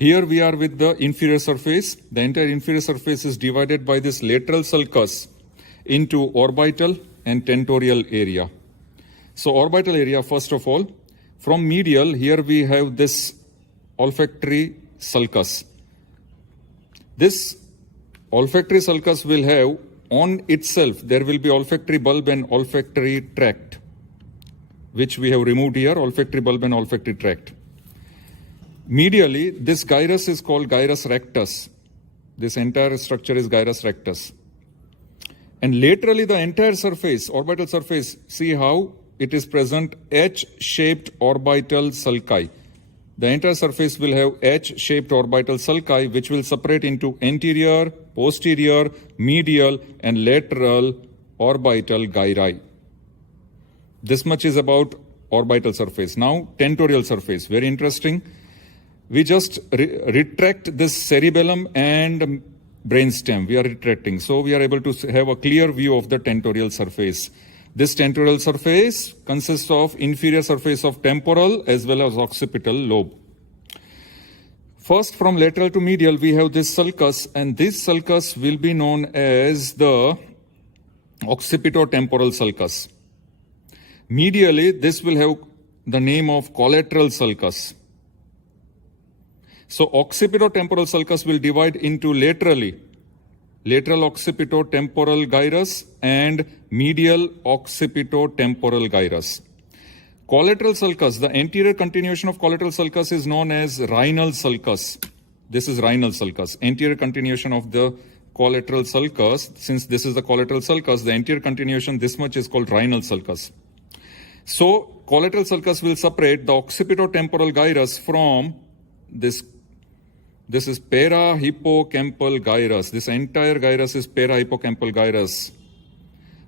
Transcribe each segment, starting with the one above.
Here we are with the inferior surface. The entire inferior surface is divided by this lateral sulcus into orbital and tentorial area. So orbital area, first of all, from medial, here we have this olfactory sulcus. This olfactory sulcus will have on itself, there will be olfactory bulb and olfactory tract, which we have removed here, olfactory bulb and olfactory tract. Medially, this gyrus is called gyrus rectus. This entire structure is gyrus rectus. And laterally, the entire surface, orbital surface, see how it is present H-shaped orbital sulci. The entire surface will have H-shaped orbital sulci, which will separate into anterior, posterior, medial, and lateral orbital gyri. This much is about orbital surface. Now, tentorial surface, very interesting. We just retract this cerebellum and brainstem. We are retracting. So we are able to have a clear view of the tentorial surface. This tentorial surface consists of inferior surface of temporal as well as occipital lobe. First, from lateral to medial, we have this sulcus, and this sulcus will be known as the occipitotemporal sulcus. Medially, this will have the name of collateral sulcus. So occipitotemporal sulcus will divide into laterally, lateral occipitotemporal gyrus and medial occipitotemporal gyrus. Collateral sulcus, the anterior continuation of collateral sulcus is known as rhinal sulcus. This is rhinal sulcus, anterior continuation of the collateral sulcus. Since this is the collateral sulcus, the anterior continuation, this much is called rhinal sulcus. So collateral sulcus will separate the occipitotemporal gyrus from this. This is parahippocampal gyrus. This entire gyrus is parahippocampal gyrus.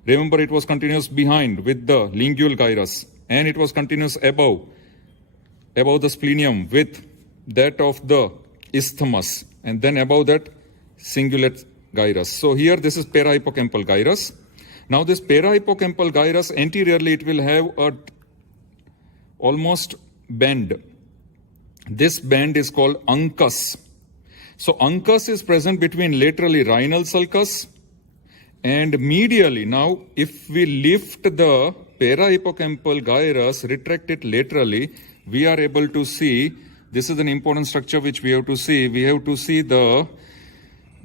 Remember, it was continuous behind with the lingual gyrus, and it was continuous above the splenium with that of the isthmus, and then above that cingulate gyrus. So here this is parahippocampal gyrus. Now this parahippocampal gyrus, anteriorly it will have a almost bend. This band is called uncus. So uncus is present between laterally rhinal sulcus and medially. Now, if we lift the parahippocampal gyrus, retract it laterally, we are able to see, this is an important structure which we have to see. We have to see the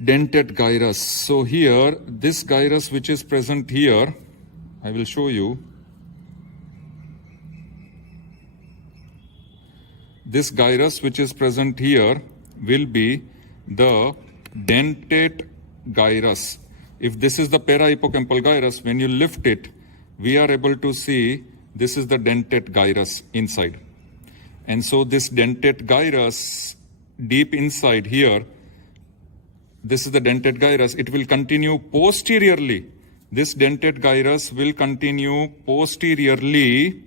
dentate gyrus. So here, this gyrus which is present here, I will show you. This gyrus which is present here will be the dentate gyrus. If this is the parahippocampal gyrus, when you lift it, we are able to see this is the dentate gyrus inside. And so this dentate gyrus deep inside here, this is the dentate gyrus. It will continue posteriorly. This dentate gyrus will continue posteriorly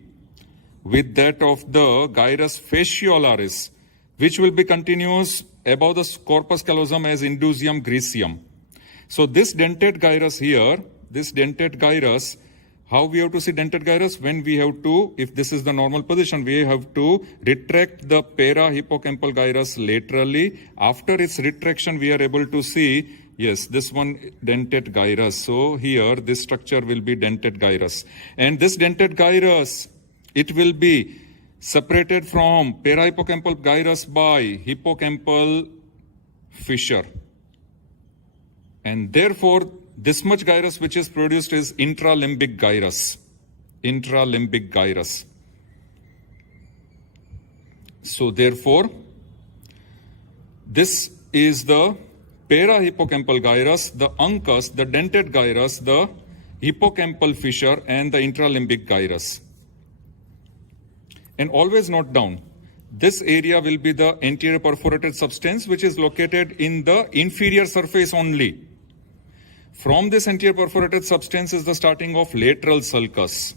with that of the gyrus fasciolaris, which will be continuous above the corpus callosum as indusium griseum. So this dentate gyrus here, this dentate gyrus, how we have to see dentate gyrus? When we have to, if this is the normal position, we have to retract the parahippocampal gyrus laterally. After its retraction, we are able to see, yes, this one dentate gyrus. So here, this structure will be dentate gyrus. And this dentate gyrus, it will be separated from parahippocampal gyrus by hippocampal fissure. And therefore, this much gyrus which is produced is intralimbic gyrus. Intralimbic gyrus. So therefore, this is the parahippocampal gyrus, the uncus, the dentate gyrus, the hippocampal fissure, and the intralimbic gyrus. And always note down, this area will be the anterior perforated substance which is located in the inferior surface only. From this anterior perforated substance is the starting of lateral sulcus,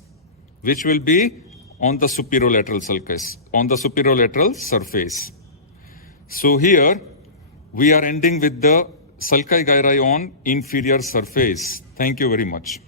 which will be on the superolateral sulcus, on the superolateral surface. So here we are ending with the sulci gyri on inferior surface. Thank you very much.